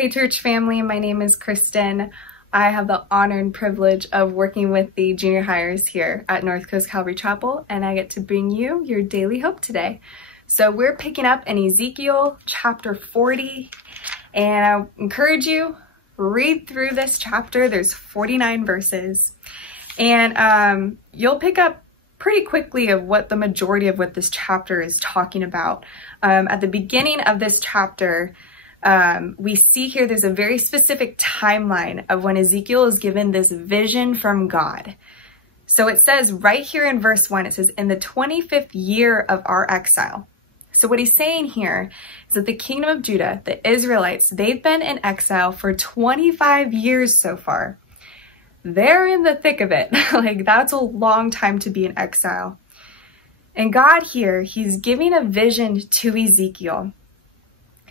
Hey church family, my name is Kristin. I have the honor and privilege of working with the junior hires here at North Coast Calvary Chapel, and I get to bring you your daily hope today. So we're picking up in Ezekiel chapter 40, and I encourage you, read through this chapter. There's 49 verses, and you'll pick up pretty quickly of what the majority of what this chapter is talking about. At the beginning of this chapter, we see here there's a very specific timeline of when Ezekiel is given this vision from God. So it says right here in verse 1, it says, in the 25th year of our exile. So what he's saying here is that the kingdom of Judah, the Israelites, they've been in exile for 25 years so far. They're in the thick of it. Like, that's a long time to be in exile. And God here, he's giving a vision to Ezekiel.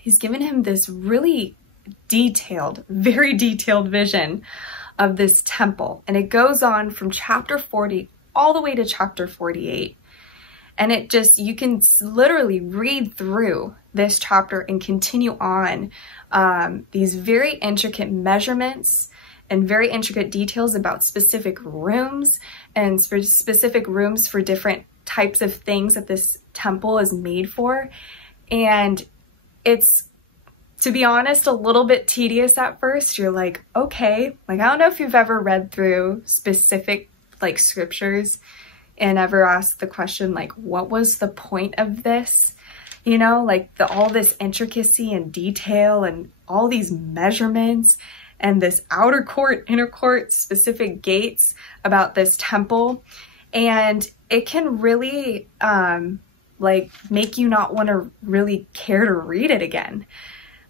He's given him this really detailed, very detailed vision of this temple. And it goes on from chapter 40 all the way to chapter 48. And it just, you can literally read through this chapter and continue on these very intricate measurements and very intricate details about specific rooms and specific rooms for different types of things that this temple is made for. And it's, to be honest, a little bit tedious at first. You're like, okay, like, I don't know if you've ever read through specific like scriptures and ever asked the question, like, what was the point of this? You know, like all this intricacy and detail and all these measurements and this outer court, inner court, specific gates about this temple. And it can really like make you not want to really care to read it again.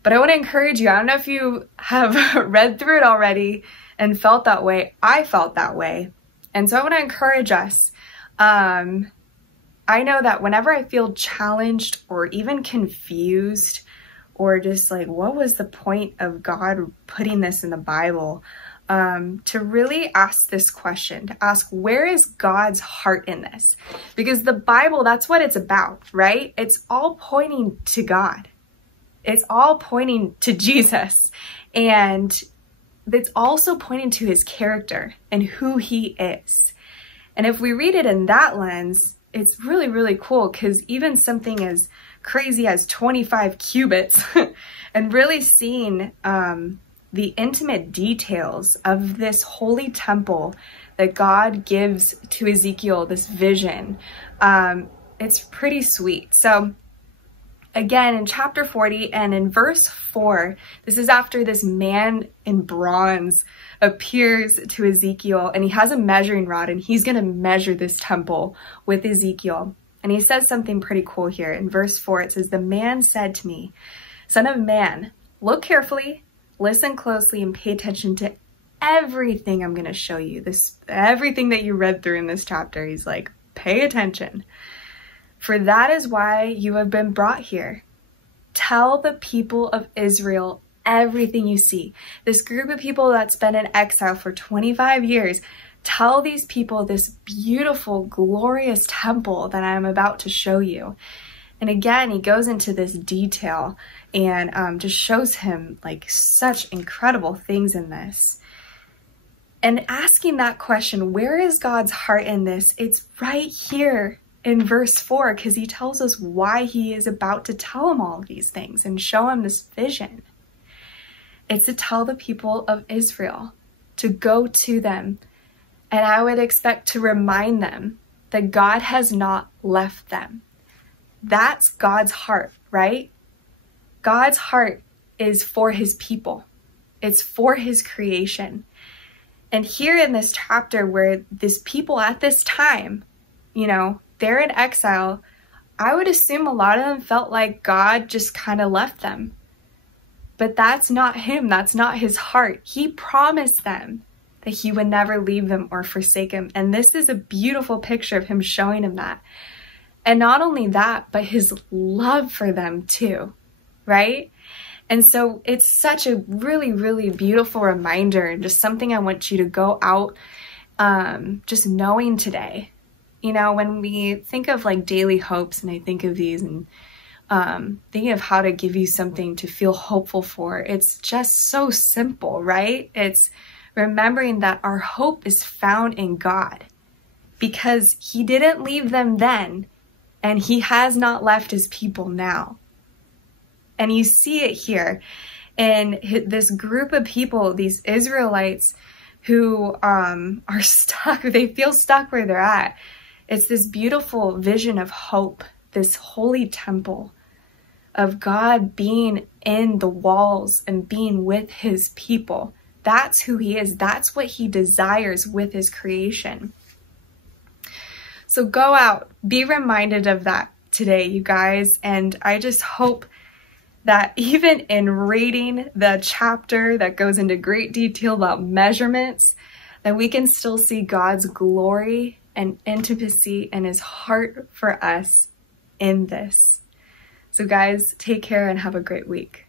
But I want to encourage you, I don't know if you have read through it already and felt that way. I felt that way. And so I want to encourage us. I know that whenever I feel challenged or even confused, or just like, what was the point of God putting this in the Bible? To really ask this question, to ask, where is God's heart in this? Because the Bible, that's what it's about, right? It's all pointing to God. It's all pointing to Jesus. And it's also pointing to his character and who he is. And if we read it in that lens, it's really, really cool, because even something as crazy as 25 cubits and really seeing the intimate details of this holy temple that God gives to Ezekiel, this vision, it's pretty sweet. So again, in chapter 40 and in verse 4, this is after this man in bronze appears to Ezekiel, and he has a measuring rod, and he's going to measure this temple with Ezekiel. And he says something pretty cool here. In verse 4, it says, the man said to me, Son of man, look carefully, listen closely, and pay attention to everything I'm going to show you. Everything that you read through in this chapter. He's like, pay attention. For that is why you have been brought here. Tell the people of Israel everything you see. This group of people that's been in exile for 25 years, tell these people this beautiful, glorious temple that I'm about to show you. And again, he goes into this detail and just shows him like such incredible things in this. And asking that question, where is God's heart in this? It's right here in verse 4, because he tells us why he is about to tell him all of these things and show him this vision. It's to tell the people of Israel, to go to them. And I would expect to remind them that God has not left them. That's God's heart, right? God's heart is for his people. It's for his creation. And here in this chapter where this people at this time, you know, they're in exile, I would assume a lot of them felt like God just kind of left them. But that's not him. That's not his heart. He promised them that he would never leave them or forsake them. And this is a beautiful picture of him showing them that. And not only that, but his love for them too, right? And so it's such a really, really beautiful reminder, and just something I want you to go out just knowing today. You know, when we think of like daily hopes, and I think of these, and thinking of how to give you something to feel hopeful for. It's just so simple, right? It's remembering that our hope is found in God, because he didn't leave them then, and he has not left his people now. And you see it here in this group of people, these Israelites who are stuck, they feel stuck where they're at. It's this beautiful vision of hope, this holy temple of God being in the walls and being with his people. That's who he is. That's what he desires with his creation. So go out, be reminded of that today, you guys. And I just hope that even in reading the chapter that goes into great detail about measurements, that we can still see God's glory and intimacy and his heart for us in this. So guys, take care and have a great week.